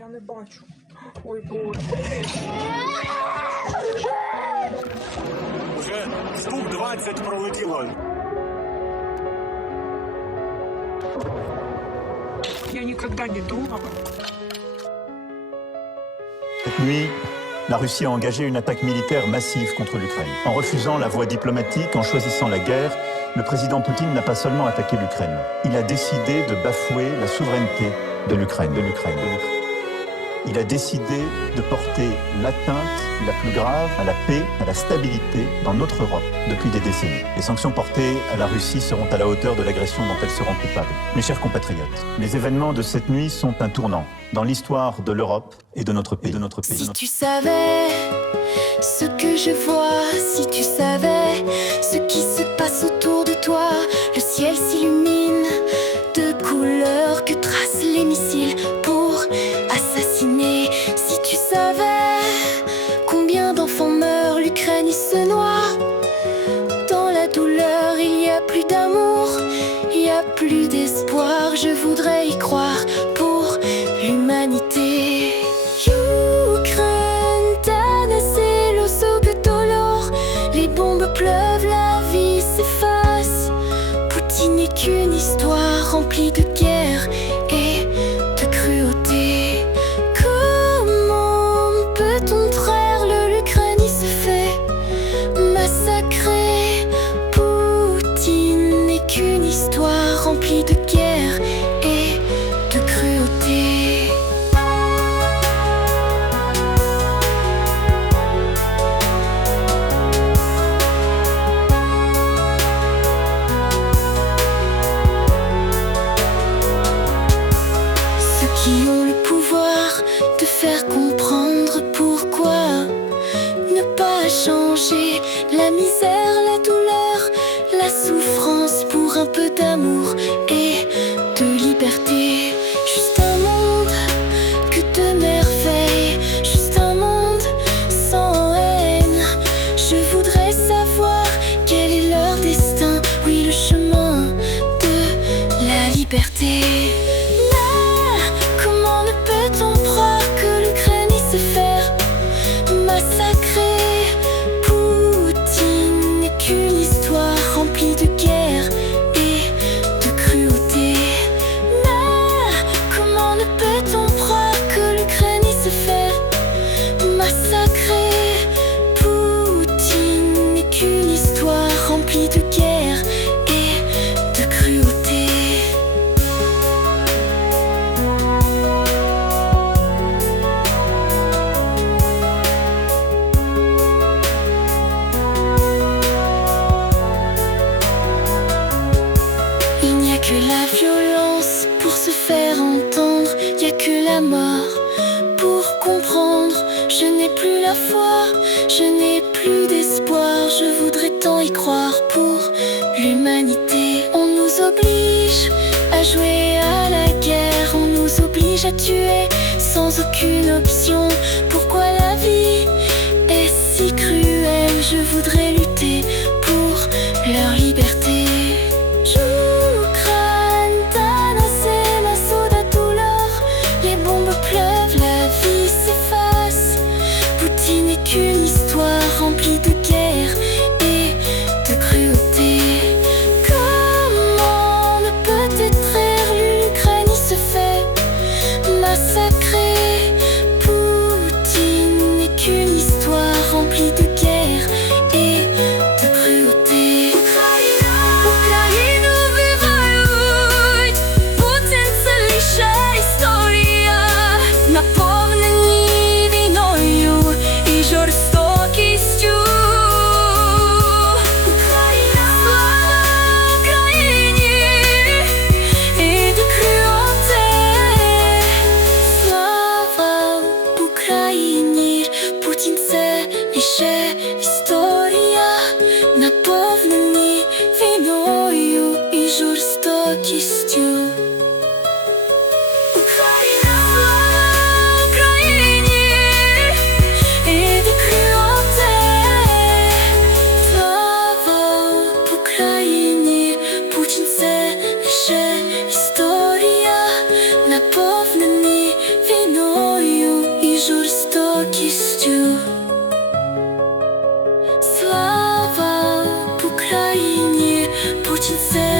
Я не бачу. Ой, Боже. Уже штук 20 пролетіло. Я никогда не думала. Cette nuit, la Russie a engagé une attaque militaire massive contre l'Ukraine. En refusant la voie diplomatique, en choisissant la guerre, le président Poutine n'a pas seulement attaqué l'Ukraine. Il a décidé de bafouer la souveraineté de l'Ukraine. Il a décidé de porter l'atteinte la plus grave à la paix, à la stabilité dans notre Europe depuis des décennies. Les sanctions portées à la Russie seront à la hauteur de l'agression dont elles seront coupables. Mes chers compatriotes, les événements de cette nuit sont un tournant dans l'histoire de l'Europe et de notre pays. Si tu savais ce que je vois, si tu savais ce qui se passe autour de toi, le ciel s'illumine de couleurs que tracent les missiles pour assassiner. Si tu savais combien d'enfants meurent, l'Ukraine y se noie. Dans la douleur, il n'y a plus d'amour, il n'y a plus d'espoir. Je voudrais y croire pour l'humanité. Ukraine, Tanaselo, Sogatolor. Les bombes pleuvent, la vie s'efface. Poutine n'est qu'une histoire remplie de guerre et de cruauté. Comment peut ton frère, l'Ukraine se fait massacrer? Poutine n'est qu'une histoire remplie de guerre et de cruauté. Ceux qui ont le pouvoir de faire comprendre pourquoi ne pas changer la misère, la douleur, la souffrance pour un peu d'amour et de liberté. Juste un monde que de merveilles, juste un monde sans haine. Je voudrais savoir quel est leur destin, oui, le chemin de la liberté. Comment ne peut-on croire que l'Ukraine se fait massacrer? Poutine n'est qu'une histoire remplie de guerre et de cruauté. Comment ne peut-on croire que l'Ukraine se fait massacrer? Poutine n'est qu'une histoire remplie de guerre et de cruauté. Il n'y a que la violence pour se faire entendre, il n'y a que la mort pour comprendre. Je n'ai plus la foi, je n'ai plus d'espoir, je voudrais tant y croire pour l'humanité. On nous oblige à jouer à la guerre, on nous oblige à tuer sans aucune option. Pourquoi la vie est si cruelle? Je voudrais lutter pour leur liberté. Ukraine, Tanasena, Sodatolor. Les bombes pleuvent, la vie s'efface. Poutine n'est qu'une histoire remplie de guerre et de cruauté. Comment ne peut détruire l'Ukraine se fait massacrer? Poutine Poutine sait